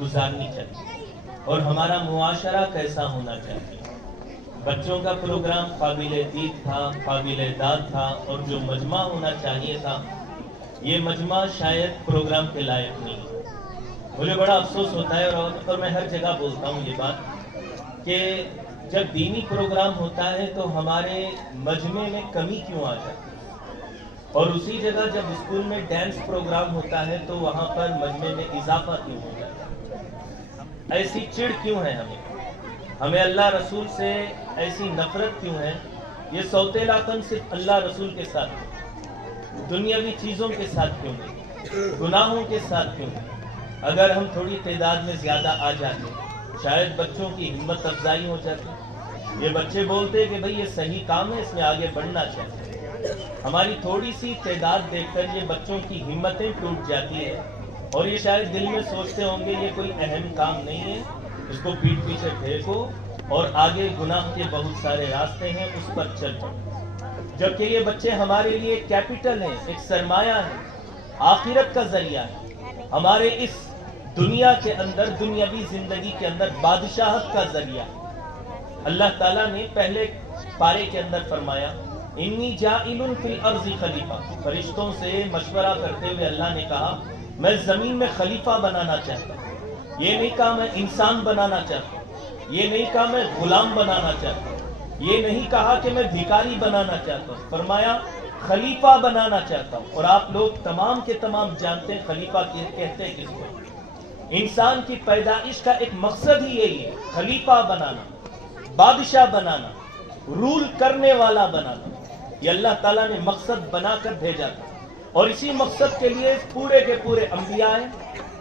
گزارنی چاہیے اور ہمارا معاشرہ کیسا ہونا چاہیے. بچوں کا پروگرام قابل دید تھا، قابل داد تھا، اور جو مجمع ہونا چاہیے تھا یہ مجمع شاید پروگرام کے لائق نہیں. مجھے بڑا افسوس ہوتا ہے اور میں ہر جگہ بولتا ہوں یہ بات کہ جب دینی پروگرام ہوتا ہے تو ہمارے مجمع میں کمی کیوں آ جاتی ہے، اور اسی جگہ جب اسکول میں ڈانس پروگرام ہوتا ہے تو وہاں پر مجمع میں اضافہ کیوں ہو جاتا ہے. ایسی چڑ کیوں ہے ہمیں اللہ رسول سے ایسی نفرت کیوں ہے؟ یہ سوتیلا پن صرف اللہ رسول کے ساتھ ہے، دنیاوی چیزوں کے ساتھ کیوں نہیں، گناہوں کے ساتھ کیوں نہیں؟ اگر ہم تھوڑی تعداد میں زیادہ آ جاتے شاید بچوں کی ہمت افزائی ہو جاتی. یہ بچے بولتے کہ بھئی یہ صحیح کام ہے، اس میں آگے بڑھنا چاہیے. ہماری تھوڑی سی تعداد دیکھ کر یہ بچوں کی ہمتیں ٹوٹ جاتی ہے اور یہ شاید دل میں سوچتے ہوں گے یہ کوئی اہم کام نہیں ہے، اس کو پیٹھ پیچھے پھینکو اور آگے گناہ کے بہت سارے راستے ہیں اس پر چل پڑو. جبکہ یہ بچے ہمارے لیے ایک کیپٹل ہیں، ایک سرمایہ ہے، آخرت کا ذریعہ ہے، ہمارے اس دنیا کے اندر، دنیاوی زندگی کے اندر بادشاہت کا ذریعہ. اللہ تعالیٰ نے پہلے پارے کے اندر فرمایا انی جاعل فی الارض خلیفہ. فرشتوں سے مشورہ کرتے ہوئے اللہ نے کہا میں زمین میں خلیفہ بنانا چاہتا ہوں. یہ نہیں کہا میں انسان بنانا چاہتا ہوں، یہ نہیں کہا میں غلام بنانا چاہتا ہوں، یہ نہیں کہا کہ میں بھکاری بنانا چاہتا ہوں. فرمایا خلیفہ بنانا چاہتا ہوں. اور آپ لوگ تمام کے تمام جانتے ہیں خلیفہ کہتے ہیں کس کو. انسان کی پیدائش کا ایک مقصد ہی یہی ہے، خلیفہ بنانا، بادشاہ بنانا، رول کرنے والا بنانا. یہ اللہ تعالیٰ نے مقصد بنا کر بھیجا تھا اور اسی مقصد کے لیے پورے کے پورے انبیاء آئے.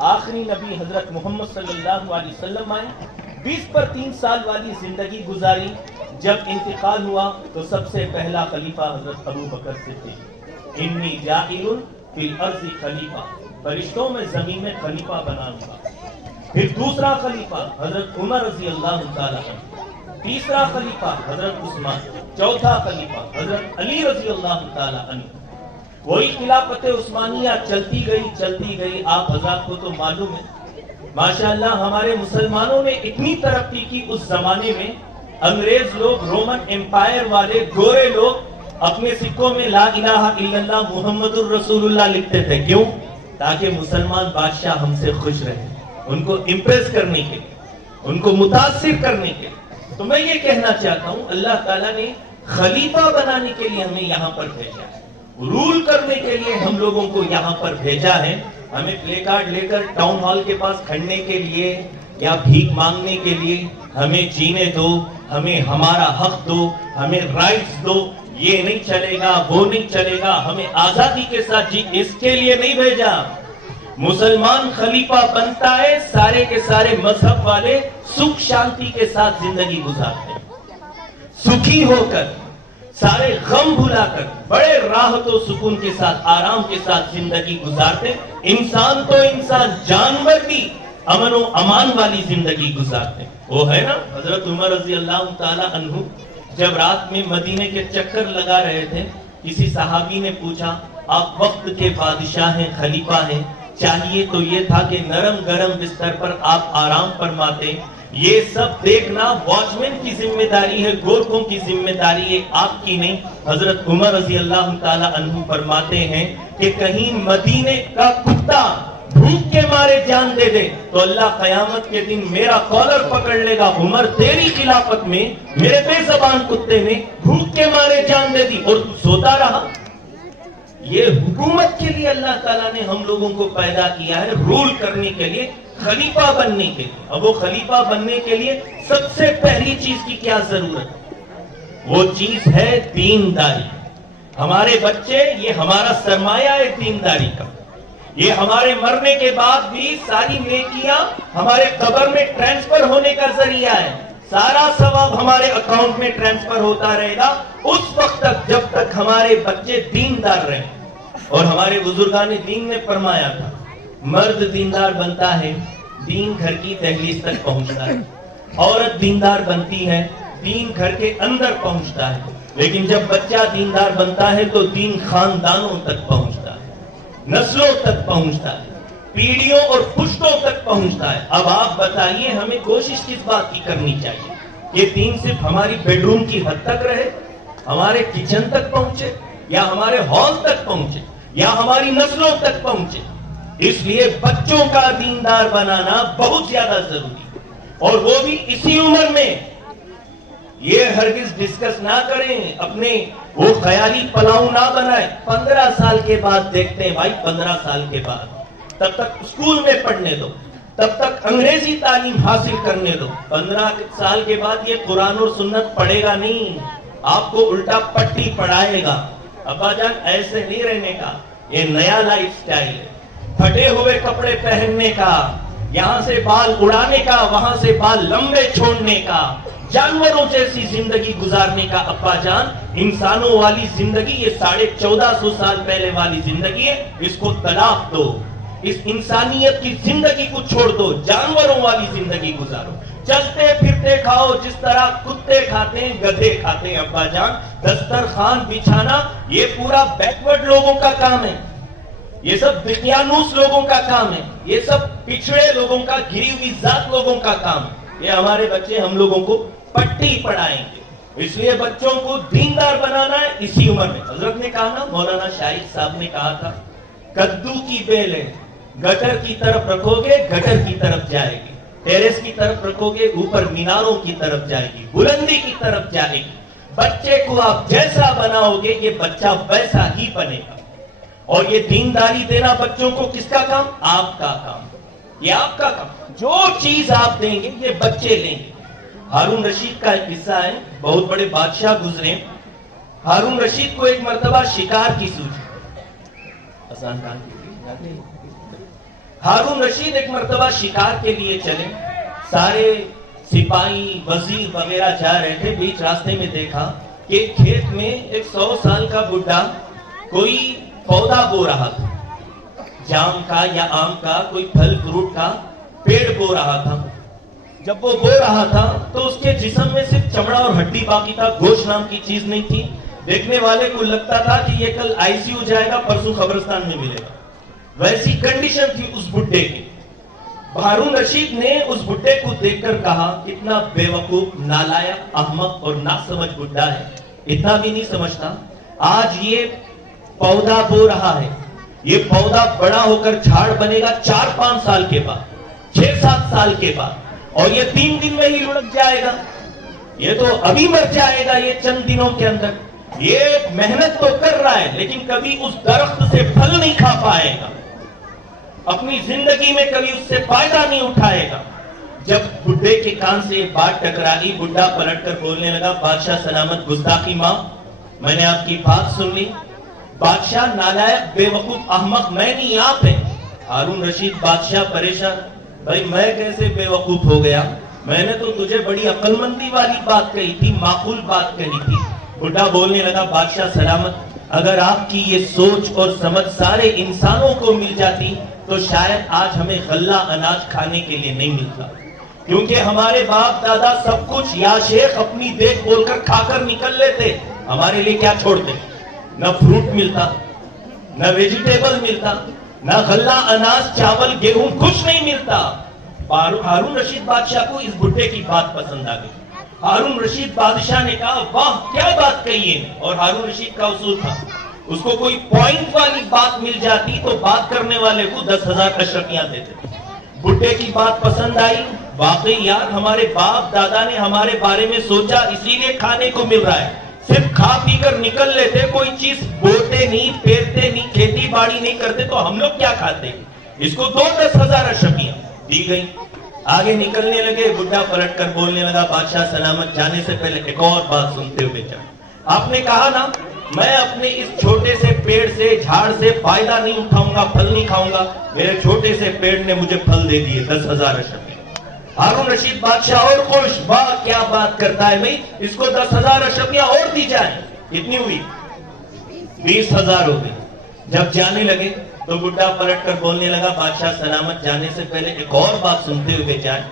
آخری نبی حضرت محمد صلی اللہ علیہ وسلم آئے، 20 پر 3 سال والی زندگی گزاری. جب انتقال ہوا تو سب سے پہلا خلیفہ حضرت ابو بکر صدیق. انی جاعل فی الارض خلیفہ، فرشتوں میں زمین میں خلیفہ بناؤں گا. پھر دوسرا خلیفہ حضرت عمر رضی اللہ تعالیٰ عنہ، تیسرا خلیفہ حضرت عثمان، چوتھا خلیفہ حضرت علی رضی اللہ تعالیٰ عنہ. وہی خلافت عثمانیہ چلتی گئی. آپ حضرات کو تو معلوم ہے ماشاءاللہ ہمارے مسلمانوں نے اتنی ترقی کی اس زمانے میں. انگریز لوگ، رومن امپائر والے گورے لوگ اپنے سکوں میں لا الہ الا اللہ محمد الرسول اللہ لکھتے تھے. کیوں؟ تاکہ مسلمان بادشاہ ہم سے خوش رہے، ان کو امپریس کرنے کے لیے، ان کو متاثر کرنے کے لیے. تو میں یہ کہنا چاہتا ہوں اللہ تعالیٰ نے خلیفہ بنانے کے لیے ہمیں یہاں پر بھیجا ہے، رول کرنے کے لیے ہم لوگوں کو یہاں پر بھیجا ہے. ہمیں پلے کارڈ لے کر ٹاؤن ہال کے پاس کھڑنے کے لیے یا بھیک مانگنے کے لیے ہمیں جینے دو، ہمیں ہمارا حق دو، ہمیں رائٹس دو، یہ نہیں چلے گا، وہ نہیں چلے گا، ہمیں آزادی کے ساتھ جی، اس کے لیے نہیں بھیجا. مسلمان خلیفہ بنتا ہے، سارے کے سارے مذہب والے سکھ شانتی کے ساتھ زندگی گزارتے ہیں، سکھی ہو کر، سارے غم بھلا کر، بڑے راحت و سکون کے ساتھ، آرام کے ساتھ زندگی گزارتے. انسان تو انسان، جانور بھی امن و امان والی زندگی گزارتے. وہ ہے نا حضرت عمر رضی اللہ تعالی عنہ جب رات میں مدینے کے چکر لگا رہے تھے، کسی صحابی نے پوچھا آپ وقت کے بادشاہ ہیں، خلیفہ ہیں، چاہیے تو یہ تھا کہ نرم گرم بستر پر آپ آرام فرماتے. یہ سب دیکھنا واچ مین کی ذمہ داری ہے، گورکھوں کی ذمہ داری ہے، آپ کی نہیں. حضرت عمر رضی اللہ تعالی عنہ فرماتے ہیں کہ کہیں مدینے کا کتا بھوک کے مارے جان دے دے تو اللہ قیامت کے دن میرا کالر پکڑ لے گا. عمر تیری خلافت میں میرے بے زبان کتے نے بھوک کے مارے جان دے دی اور تو سوتا رہا. یہ حکومت کے لیے اللہ تعالیٰ نے ہم لوگوں کو پیدا کیا ہے، رول کرنے کے لیے، خلیفہ بننے کے لیے. اب وہ خلیفہ بننے کے لیے سب سے پہلی چیز کی کیا ضرورت ہے؟ وہ چیز ہے دینداری. ہمارے بچے، یہ ہمارا سرمایہ ہے دینداری کا. یہ ہمارے مرنے کے بعد بھی ساری نیکیاں ہمارے قبر میں ٹرانسفر ہونے کا ذریعہ ہے. سارا ثواب ہمارے اکاؤنٹ میں ٹرانسفر ہوتا رہے گا اس وقت تک جب تک ہمارے بچے دیندار رہیں. اور ہمارے بزرگان دین نے فرمایا تھا مرد دیندار بنتا ہے، دین گھر کی دہلیز تک پہنچتا ہے. عورت دیندار بنتی ہے، دین گھر کے اندر پہنچتا ہے. لیکن جب بچہ دیندار بنتا ہے تو دین خاندانوں تک پہنچتا ہے، نسلوں تک پہنچتا ہے، پیڑھیوں اور پشتوں تک پہنچتا ہے. پہنچتا ہے. اب آپ بتائیے ہمیں کوشش کس بات کی کرنی چاہیے؟ یہ دین صرف ہماری بیڈ روم کی حد تک رہے, ہمارے کچن تک پہنچے, یا ہمارے ہال تک پہنچے, یا ہماری نسلوں تک پہنچے. اس لیے بچوں کا دیندار بنانا بہت زیادہ ضروری ہے, اور وہ بھی اسی عمر میں. یہ ہرگز ڈسکس نہ کریں, اپنے وہ خیالی پلاؤ نہ بنائیں. 15 سال کے بعد دیکھتے ہیں بھائی, 15 سال کے بعد, تب تک اسکول میں پڑھنے دو, تب تک انگریزی تعلیم حاصل کرنے دو. 15 سال کے بعد یہ قرآن اور سنت پڑھے گا نہیں, آپ کو الٹا پٹی پڑھائے گا. ابا جان ایسے نہیں رہنے کا, یہ نیا لائف سٹائل ہے. پھٹے ہوئے کپڑے پہننے کا, یہاں سے بال اڑانے کا, وہاں سے بال لمبے چھوڑنے کا, جانوروں جیسی زندگی گزارنے کا. ابا جان انسانوں والی زندگی یہ 1450 سال پہلے والی زندگی ہے, اس کو طلاق دو. اس انسانیت کی زندگی کو چھوڑ دو, جانوروں والی زندگی گزارو. چلتے پھرتے کھاؤ جس طرح کتے کھاتے ہیں, گدھے کھاتے ہیں. ابا جان دسترخوان بچھانا یہ پورا بیکورڈ لوگوں کا کام ہے, یہ سب دقیانوس لوگوں کا کام ہے, یہ سب پچھڑے لوگوں کا, گری ہوئی ذات لوگوں کا کام ہے. یہ ہمارے بچے ہم لوگوں کو پٹی پڑھائیں گے. اس لیے بچوں کو دیندار بنانا ہے اسی عمر میں. حضرت نے کہا نا, مولانا شاہد صاحب نے کہا تھا, کدو کی بیل ہے, گٹر کی طرف رکھو گے گٹر کی طرف جائے گی, ٹیرس کی طرف رکھو گے اوپر میناروں کی طرف جائے گی, بلندی کی طرف جائے گی. بچے کو آپ جیسا بناؤ گے یہ بچہ ویسا ہی بنے گا. اور یہ دینداری دینا بچوں کو کس کا کام؟ آپ کا کام, یہ آپ کا کام. جو چیز آپ دیں گے یہ بچے لیں گے. ہارون رشید کا ایک قصہ ہے, بہت بڑے بادشاہ گزرے. ہارون رشید کو ایک مرتبہ شکار کی سوجی. ہارون رشید ایک مرتبہ شکار کے لیے چلے. سارے سپاہی وزیر وغیرہ جا رہے تھے. بیچ راستے میں دیکھا کہ کھیت میں ایک 100 سال کا بڈھا کوئی پودا بو رہا تھا, جام کا یا آم کا, کوئی پھل فروٹ کا پیڑ بو رہا تھا. جب وہ بو رہا تھا تو اس کے جسم میں صرف چمڑا اور ہڈی باقی تھا, گوشت نام کی چیز نہیں تھی. دیکھنے والے کو لگتا تھا کہ یہ کل ICU جائے گا, پرسوں قبرستان میں ملے گا. ویسی کنڈیشن تھی اس بڈھے کی. ہارون رشید نے اس بڈھے کو دیکھ کر کہا, کتنا بے وقوف, نالائق, احمق اور ناسمجھ بڈھا ہے, اتنا بھی نہیں سمجھتا. آج یہ پودا بو رہا ہے, یہ پودا بڑا ہو کر جھاڑ بنے گا 4-5 سال کے بعد, 6-7 سال کے بعد, اور یہ 3 دن میں ہی لڑک جائے گا. یہ تو ابھی مر جائے گا یہ چند دنوں کے اندر. یہ محنت تو کر رہا ہے لیکن کبھی اس درخت سے پھل نہیں کھا پائے گا, اپنی زندگی میں کبھی اس سے فائدہ نہیں اٹھائے گا. جب بڈھے کے کان سے بات ٹکرائی, بڈھا پلٹ کر بولنے لگا, بادشاہ سلامت, گستاخی ماں, میں نے آپ کی بات سن لی. بادشاہ نالائق, بے وقوف, احمق میں نہیں آپ ہیں. ہارون رشید بادشاہ پریشان, بھائی میں کیسے بے وقوف ہو گیا, میں نے تو تجھے بڑی عقل مندی والی بات کہی تھی, معقول بات کہی تھی. بڈھا بولنے لگا, بادشاہ سلامت, اگر آپ کی یہ سوچ اور سمجھ سارے انسانوں کو مل جاتی تو شاید آج ہمیں غلہ اناج کھانے کے لیے نہیں ملتا. کیونکہ ہمارے باپ دادا سب کچھ یا شیخ اپنی دیکھ بول کر کھا کر نکل لیتے, ہمارے لیے کیا چھوڑتے؟ نہ فروٹ ملتا, نہ ویجیٹیبل ملتا, نہ غلہ اناج چاول گیہوں کچھ نہیں ملتا. ہارون رشید بادشاہ کو اس بڈھے کی بات پسند آ گئی. ہارون رشید بادشاہ نے کہا, واہ کیا بات کہی ہے. اور ہارون رشید کا اصول تھا, اس کو کوئی پوائنٹ والی بات مل جاتی تو بات کرنے والے کو 10,000 اشرفیاں دیتے. بڈھے کی بات پسند آئی, واقعی یار ہمارے باپ دادا نے ہمارے بارے میں سوچا, اسی لیے کھانے کو مل رہا ہے. صرف کھا پی کر نکل لیتے, کوئی چیز بوتے نہیں, پھیرتے نہیں, کھیتی باڑی نہیں کرتے تو ہم لوگ کیا کھاتے. اس کو 10,000 اشرفیاں دی گئی. آگے نکلنے لگے. بڈھا پلٹ کر بولنے لگا, بادشاہ سلامت, جانے سے پہلے ایک اور بات سنتے ہوئے جا. آپ نے کہا نا میں اپنے اس چھوٹے سے پیڑ سے, جھاڑ سے فائدہ نہیں اٹھاؤں گا, پھل نہیں کھاؤں گا. میرے چھوٹے سے پیڑ نے مجھے پھل دے دیے, 10,000 اشرفیاں. ہارون رشید بادشاہ اور خوش, واہ کیا بات کرتا ہے بھائی, اس کو 10,000 اشرفیاں اور دی جائیں. کتنی ہوئی؟ 20,000 ہو گئی. جب جانے لگے تو بڈھا پلٹ کر بولنے لگا, بادشاہ سلامت, جانے سے پہلے ایک اور بات سنتے ہوئے جائیں.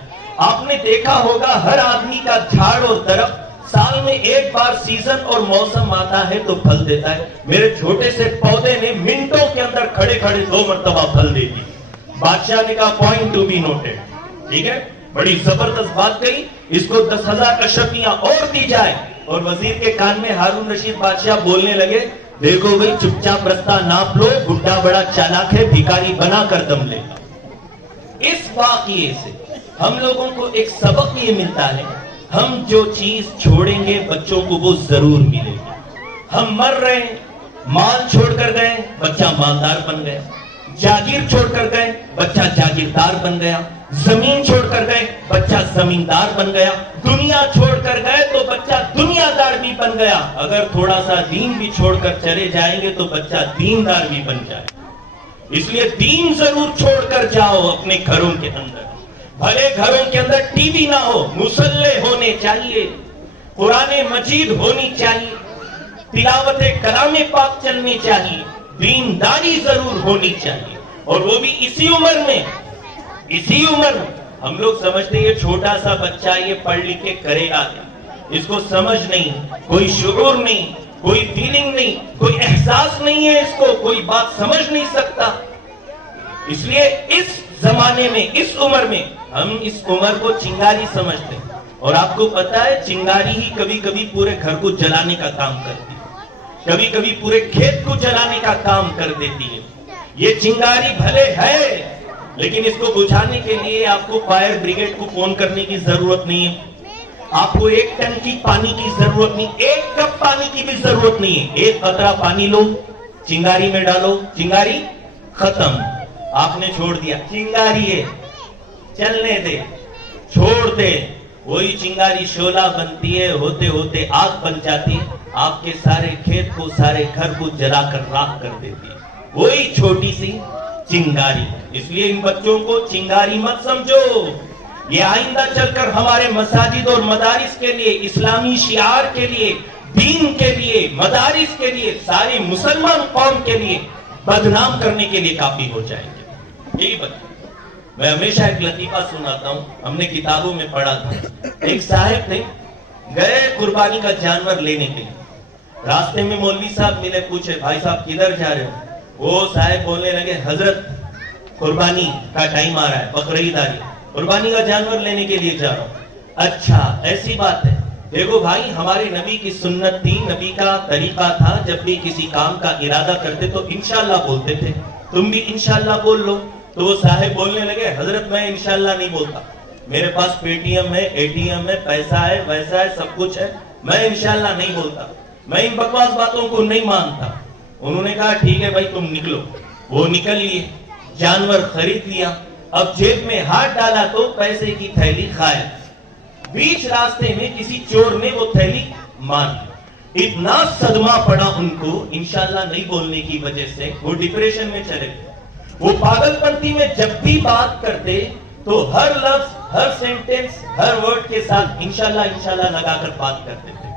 آپ نے دیکھا ہوگا ہر آدمی کا جھاڑ اور درخت سال میں ایک بار سیزن اور موسم آتا ہے تو پھل دیتا ہے. میرے چھوٹے سے پودے نے منٹوں کے اندر کھڑے کھڑے 2 مرتبہ پھل دے دی. بادشاہ نے کہا پوائنٹ ٹو بی نوٹڈ. ٹھیک ہے, بڑی زبردست بات کہی, اس کو 10,000 اشرفیاں اور دی جائے. اور وزیر کے کان میں ہارون رشید بادشاہ بولنے لگے, دیکھو بھئی چپ رستہ ناپ لو, بڈھا بڑا چالاک ہے, بھیکاری بنا کر دم لے گا. اس واقعے سے ہم لوگوں کو ایک سبق یہ ملتا ہے, ہم جو چیز چھوڑیں گے بچوں کو وہ ضرور ملے گی. ہم مر رہے ہیں, مال چھوڑ کر گئے, بچہ مالدار بن گیا. جاگیر چھوڑ کر گئے, بچہ جاگیردار بن گیا. زمین چھوڑ کر گئے, بچہ زمیندار بن گیا. دنیا چھوڑ کر گئے تو بچہ دنیا دار بھی بن گیا. اگر تھوڑا سا دین بھی چھوڑ کر چلے جائیں گے تو بچہ دیندار بھی بن جائے. اس لیے دین ضرور چھوڑ کر جاؤ اپنے گھروں کے اندر. بھلے گھروں کے اندر ٹی وی نہ ہو, مصلے ہونے چاہیے, قرآن مجید ہونی چاہیے, تلاوت کلام پاک چلنی چاہیے, دینداری ضرور ہونی چاہیے. اور وہ بھی اسی عمر میں. ہم لوگ سمجھتے ہیں یہ چھوٹا سا بچہ یہ پڑھ لکھ کے کرے گا, اس کو سمجھ نہیں, کوئی شعور نہیں, کوئی فیلنگ نہیں, کوئی احساس نہیں ہے, اس کو کوئی بات سمجھ نہیں سکتا. اس لیے اس زمانے میں, اس عمر میں ہم اس عمر کو چنگاری سمجھتے ہیں. اور آپ کو پتا ہے چنگاری ہی کبھی کبھی پورے گھر کو جلانے کا کام کرتی ہے, کبھی کبھی پورے کھیت کو جلانے کا کام کر دیتی ہے. یہ چنگاری بھلے ہے لیکن اس کو بجھانے کے لیے آپ کو فائر بریگیڈ کو فون کرنے کی ضرورت نہیں ہے, آپ کو 1 ٹن کی پانی کی ضرورت نہیں, 1 کپ پانی کی بھی ضرورت نہیں ہے. 1 قطرہ پانی لو, چنگاری میں ڈالو, چنگاری ختم. آپ نے چھوڑ دیا, چنگاری ہے, چلنے دے, چھوڑ دے. وہی چنگاری شعلہ بنتی ہے, ہوتے ہوتے آگ بن جاتی ہے, آپ کے سارے کھیت کو, سارے گھر کو جلا کر راکھ کر دیتی ہے. وہی چھوٹی سی چنگاری. اس لیے ان بچوں کو چنگاری مت سمجھو. یہ آئندہ چل کر ہمارے مساجد اور مدارس کے لیے, اسلامی شعار کے لیے, دین کے لیے, مدارس کے لیے, ساری مسلمان قوم کے لیے بدنام کرنے کے لیے کافی ہو جائیں گے. یہی بچے. میں ہمیشہ ایک لطیفہ سناتا ہوں, ہم نے کتابوں میں پڑھا تھا. ایک صاحب تھے, گئے قربانی کا جانور لینے کے لیے. راستے میں مولوی صاحب ملے, پوچھے بھائی صاحب کدھر جا رہے ہو؟ وہ صاحب بولنے لگے حضرت قربانی کا ٹائم آ رہا ہے, بقرعید آ رہی ہے, قربانی کا جانور لینے کے لیے جا رہا ہوں. اچھا ایسی بات ہے, دیکھو بھائی ہمارے نبی کی سنت تھی, نبی کا طریقہ تھا, جب بھی کسی کام کا ارادہ کرتے تو انشاءاللہ بولتے تھے, تم بھی انشاءاللہ بول لو. تو وہ صاحب بولنے لگے حضرت میں انشاءاللہ نہیں بولتا, میرے پاس پے ٹی ایم ہے, اے ٹی ایم ہے, پیسہ ہے, ویسا ہے, سب کچھ ہے, میں انشاءاللہ نہیں بولتا, میں ان بکواس باتوں کو نہیں مانتا. انہوں نے کہا ٹھیک ہے بھائی تم نکلو. وہ نکل لیے, جانور خرید لیا. اب جیب میں ہاتھ ڈالا تو پیسے کی تھیلی غائب. بیچ راستے میں کسی چور نے وہ تھیلی مان لی. اتنا صدمہ پڑا ان کو انشاءاللہ نہیں بولنے کی وجہ سے, وہ ڈپریشن میں چلے گئے. وہ پاگل پنتی میں جب بھی بات کرتے تو ہر لفظ, ہر سینٹنس, ہر ورڈ کے ساتھ انشاءاللہ انشاءاللہ لگا کر بات کرتے تھے.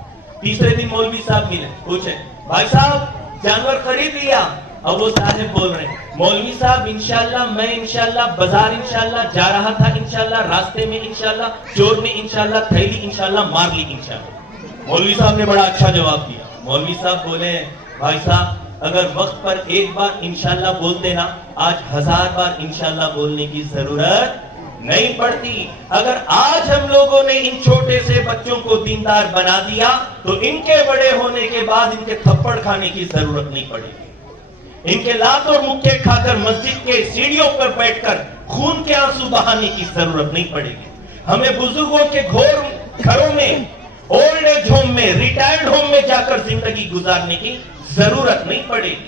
تیسرے دن مولوی صاحب ملے, پوچھے بھائی صاحب جانور خرید لیا؟ اب وہ صاحب بول رہے ہیں مولوی صاحب انشاءاللہ میں انشاءاللہ بازار انشاءاللہ جا رہا تھا, انشاءاللہ راستے میں انشاءاللہ چور نے انشاءاللہ تھیلی انشاءاللہ مار لی انشاءاللہ. مولوی صاحب نے بڑا اچھا جواب دیا. مولوی صاحب بولے بھائی صاحب اگر وقت پر ایک بار انشاءاللہ بولتے نا, آج 1000 بار انشاءاللہ بولنے کی ضرورت نہیں پڑتی. اگر آج ہم لوگوں نے ان چھوٹے سے بچوں کو دیندار بنا دیا تو ان کے بڑے ہونے کے بعد ان کے تھپڑ کھانے کی ضرورت نہیں پڑے گی, ان کے لات اور مکے کھا کر مسجد کے سیڑھیوں پر بیٹھ کر خون کے آنسو بہانے کی ضرورت نہیں پڑے گی. ہمیں بزرگوں کے گھروں میں, اولڈ ایج ہوم میں, ریٹائرڈ ہوم میں جا کر زندگی گزارنے کی ضرورت نہیں پڑے گی.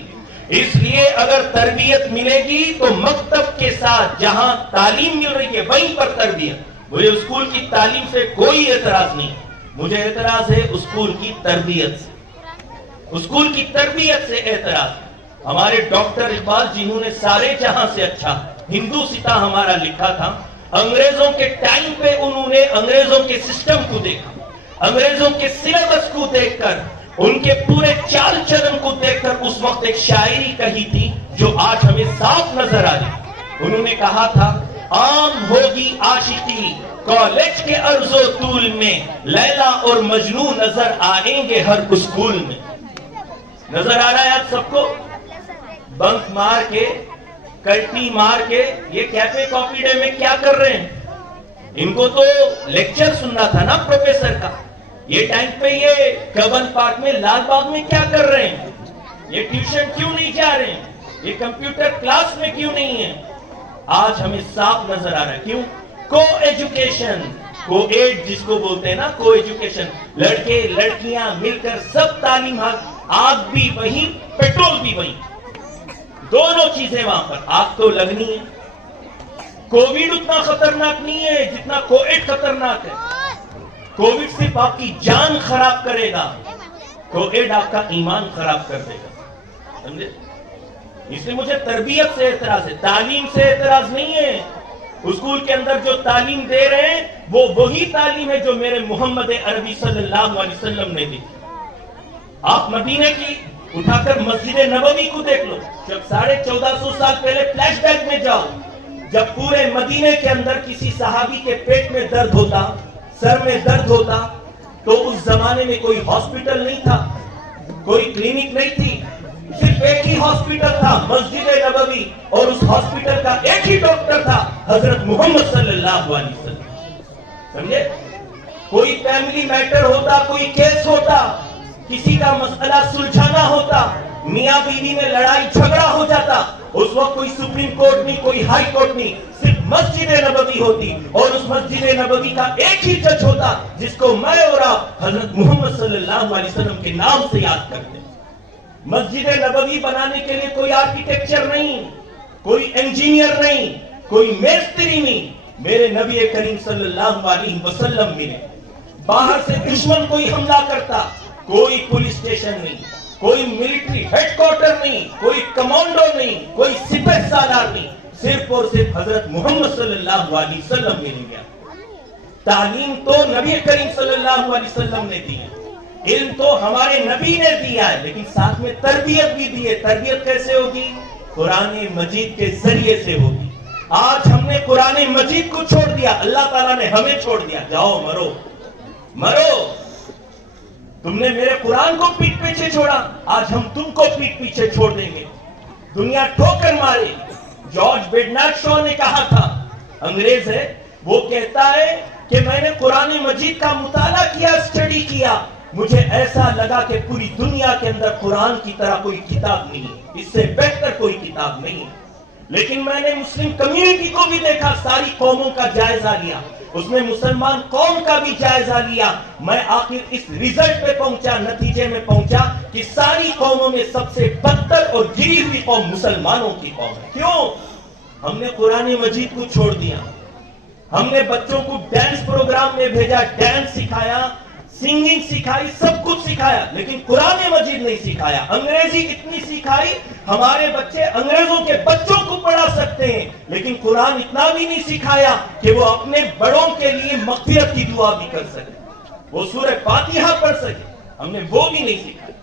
اس لیے اگر تربیت ملے گی تو مکتب کے ساتھ جہاں تعلیم مل رہی ہے وہیں پر تربیت. مجھے اسکول کی تعلیم سے کوئی اعتراض نہیں, مجھے اعتراض ہے اسکول کی تربیت سے, اسکول کی تربیت سے اعتراض. ہمارے ڈاکٹر اقبال جنہوں نے سارے جہاں سے اچھا ہندوستان ہمارا لکھا تھا, انگریزوں کے ٹائم پہ انہوں نے انگریزوں کے سسٹم کو دیکھا, انگریزوں کے سلیبس کو دیکھ کر, ان کے پورے چال چلن کو دیکھ کر اس وقت ایک شاعری کہی تھی جو آج ہمیں صاف نظر آ رہی. انہوں نے کہا تھا عام ہوگی عاشقی کالج کے عرض و طول میں, لیلا اور مجنو نظر آئیں گے ہر اسکول میں. نظر آ رہا ہے آپ سب کو؟ بنک مار کے کلٹی مار کے یہ کیفے کافی ڈے میں کیا کر رہے ہیں؟ ان کو تو لیکچر سننا تھا نا پروفیسر کا. یہ ٹائم پہ یہ کبن پارک میں لال باغ میں کیا کر رہے ہیں؟ یہ ٹیوشن کیوں نہیں جا رہے ہیں؟ یہ کمپیوٹر کلاس میں کیوں نہیں ہے؟ آج ہمیں صاف نظر آ رہا ہے. کیوں؟ کو ایجوکیشن، کو ایڈ جس کو بولتے ہیں نا، کو ایجوکیشن. لڑکے لڑکیاں مل کر سب تعلیم، آگ بھی وہی پیٹرول بھی وہی، دونوں چیزیں وہاں پر. آگ تو لگنی ہے. کووڈ اتنا خطرناک نہیں ہے جتنا کووڈ خطرناک ہے. کووڈ صرف آپ کی جان خراب کرے گا، کووڈ آپ کا ایمان خراب کر دے گا. سمجھے؟ اس لیے مجھے تربیت سے اعتراض ہے، تعلیم سے اعتراض نہیں ہے. اسکول کے اندر جو تعلیم دے رہے ہیں وہ وہی تعلیم ہے جو میرے محمد عربی صلی اللہ علیہ وسلم نے دی. آپ مدینے کی اٹھا کر مسجد نبوی کو دیکھ لو. جب 1450 سال پہلے فلیش بیک میں جاؤ، جب پورے مدینے کے اندر کسی صحابی کے پیٹ میں درد ہوتا، سر میں درد ہوتا، تو اس زمانے میں کوئی ہاسپٹل نہیں تھا، کوئی کلینک نہیں تھی، صرف ایک ہی ہاسپٹل تھا، مسجد نبوی. اور اس ہاسپٹل کا ایک ہی ڈاکٹر تھا، حضرت محمد صلی اللہ علیہ وسلم. سمجھے؟ کوئی فیملی میٹر ہوتا، کوئی کیس ہوتا، کسی کا مسئلہ سلجھانا ہوتا، میاں بیوی میں لڑائی جھگڑا ہو جاتا، اس وقت کوئی سپریم کورٹ نہیں، کوئی ہائی کورٹ نہیں، صرف مسجد نبوی ہوتی. اور اس مسجد نبوی کا ایک ہی جج ہوتا جس کو میں اور آپ حضرت محمد صلی اللہ علیہ وسلم کے نام سے یاد کرتے ہیں. مسجد نبوی بنانے کے لیے کوئی آرکیٹیکچر نہیں، کوئی انجینئر نہیں، کوئی میستری نہیں. میرے نبی کریم صلی اللہ علیہ وسلم ملے. باہر سے دشمن کوئی حملہ کرتا، کوئی پولیس اسٹیشن نہیں، کوئی ملٹری ہیڈ کوارٹر نہیں، کوئی کمانڈو نہیں، کوئی سپہ سالار نہیں، صرف اور صرف حضرت محمد صلی اللہ علیہ وسلم مل گیا. تعلیم تو نبی کریم صلی اللہ علیہ وسلم نے دی ہے، علم تو ہمارے نبی نے دیا ہے، لیکن ساتھ میں تربیت بھی دی ہے. تربیت کیسے ہوگی؟ قرآن مجید کے ذریعے سے ہوگی. آج ہم نے قرآن مجید کو چھوڑ دیا، اللہ تعالیٰ نے ہمیں چھوڑ دیا. جاؤ مرو مرو، تم نے میرے قرآن کو پیٹ پیچھے چھوڑا، آج ہم تم کو پیٹ پیچھے چھوڑ دیں گے. دنیا ٹھوکر مارے. جارج بیڈناٹ شو نے کہا تھا، انگریز ہے، وہ کہتا ہے کہ میں نے قرآن مجید کا مطالعہ کیا، اسٹڈی کیا، مجھے ایسا لگا کہ پوری دنیا کے اندر قرآن کی طرح کوئی کتاب نہیں ہے، اس سے بہتر کوئی کتاب نہیں ہے. لیکن میں نے مسلم کمیونٹی کو بھی دیکھا، ساری قوموں کا جائزہ لیا، اس میں مسلمان قوم کا بھی جائزہ لیا. میں آخر اس ریزلٹ پہ پہنچا، نتیجے میں پہنچا کہ ساری قوموں میں سب سے بدتر اور گری ہوئی قوم مسلمانوں کی قوم ہے. کیوں؟ ہم نے قرآن مجید کو چھوڑ دیا. ہم نے بچوں کو ڈانس پروگرام میں بھیجا، ڈانس سکھایا، سنگنگ سکھائی، سب کچھ سکھایا، لیکن قرآن مجید نہیں سکھایا. انگریزی اتنی سکھائی، ہمارے بچے انگریزوں کے بچوں کو پڑھا سکتے ہیں، لیکن قرآن اتنا بھی نہیں سکھایا کہ وہ اپنے بڑوں کے لیے مغفرت کی دعا بھی کر سکے، وہ سورہ فاتحہ پڑھ سکے. ہم نے وہ بھی نہیں سکھایا.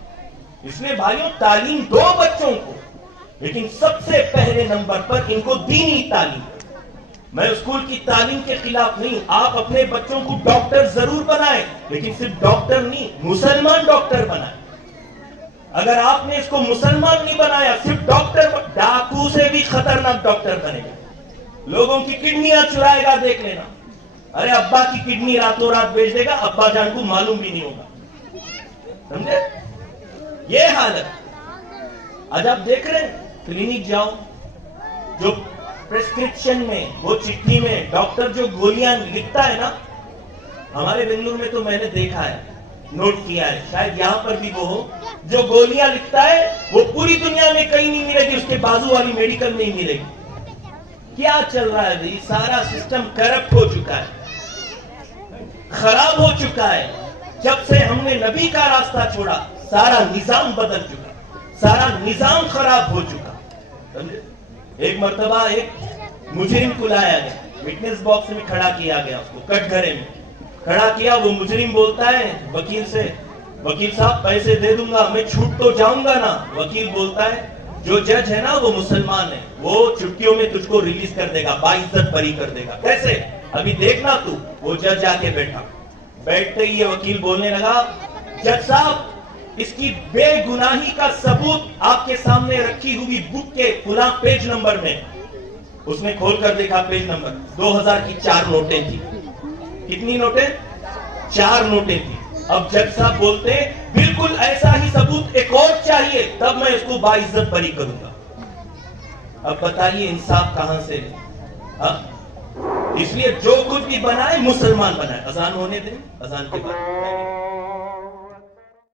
اس لیے بھائیوں، تعلیم دو بچوں کو، لیکن سب سے پہلے نمبر پر ان کو دینی تعلیم. میں اسکول کی تعلیم کے خلاف نہیں. آپ اپنے بچوں کو ڈاکٹر ضرور بنائیں، لیکن صرف ڈاکٹر نہیں، مسلمان ڈاکٹر بنائیں. اگر آپ نے اس کو مسلمان نہیں بنایا، صرف ڈاکٹر، ڈاکو سے بھی خطرناک ڈاکٹر بنے گا. لوگوں کی کڈنیاں چرائے گا، دیکھ لینا. ارے ابا کی کڈنی راتوں رات بیچ دے گا، ابا جان کو معلوم بھی نہیں ہوگا. سمجھے؟ یہ حالت. آج آپ دیکھ رہے ہیں، کلینک جاؤ، جو پریسکرپشن میں، وہ چٹھی میں ڈاکٹر جو گولیاں لکھتا ہے نا، ہمارے بنگلور میں تو میں نے دیکھا ہے، نوٹ کیا ہے، شاید یہاں پر بھی وہ ہو، جو گولیاں لکھتا ہے وہ پوری دنیا میں کہیں نہیں ملے گی، اس کے بازو والی میڈیکل میں ہی ملے گی. کیا چل رہا ہے بھائی؟ سارا سسٹم کرپٹ ہو چکا ہے، خراب ہو چکا ہے. جب سے ہم نے نبی کا راستہ چھوڑا، سارا نظام بدل چکا، سارا نظام خراب ہو چکا. سمجھے؟ ایک مرتبہ ایک مجرم کو لایا گیا، وٹنس باکس میں کھڑا کیا گیا، اس کو کٹ گھرے میں کھڑا کیا. وہ مجرم بولتا ہے وکیل سے، وکیل صاحب پیسے دے دوں گا، میں چھوٹ تو جاؤں گا نا. وکیل بولتا ہے جو جج ہے نا وہ مسلمان ہے، وہ چھٹیوں میں تجھ کو ریلیز کر دے گا، باعزت بری کر دے گا. کیسے؟ ابھی دیکھنا تو. وہ جج جا کے بیٹھا. بیٹھتے ہی یہ وکیل بولنے لگا، جج صاحب اس کی بے گناہی کا ثبوت آپ کے سامنے رکھی ہوئی بک کے فلاں پیج نمبر میں اس نے کھول کر دیکھا پیج نمبر 2000 کی 4 نوٹیں تھی. کتنی نوٹیں؟ 4 نوٹیں تھی. اب جج صاحب بولتے ہیں بالکل ایسا ہی ثبوت ایک اور چاہیے تب میں اس کو باعزت بری کروں گا. اب بتائیے انصاف کہاں سے ہے؟ اس لیے جو کچھ بھی بنائے مسلمان بنائے. اذان ہونے دیں, اذان کے بعد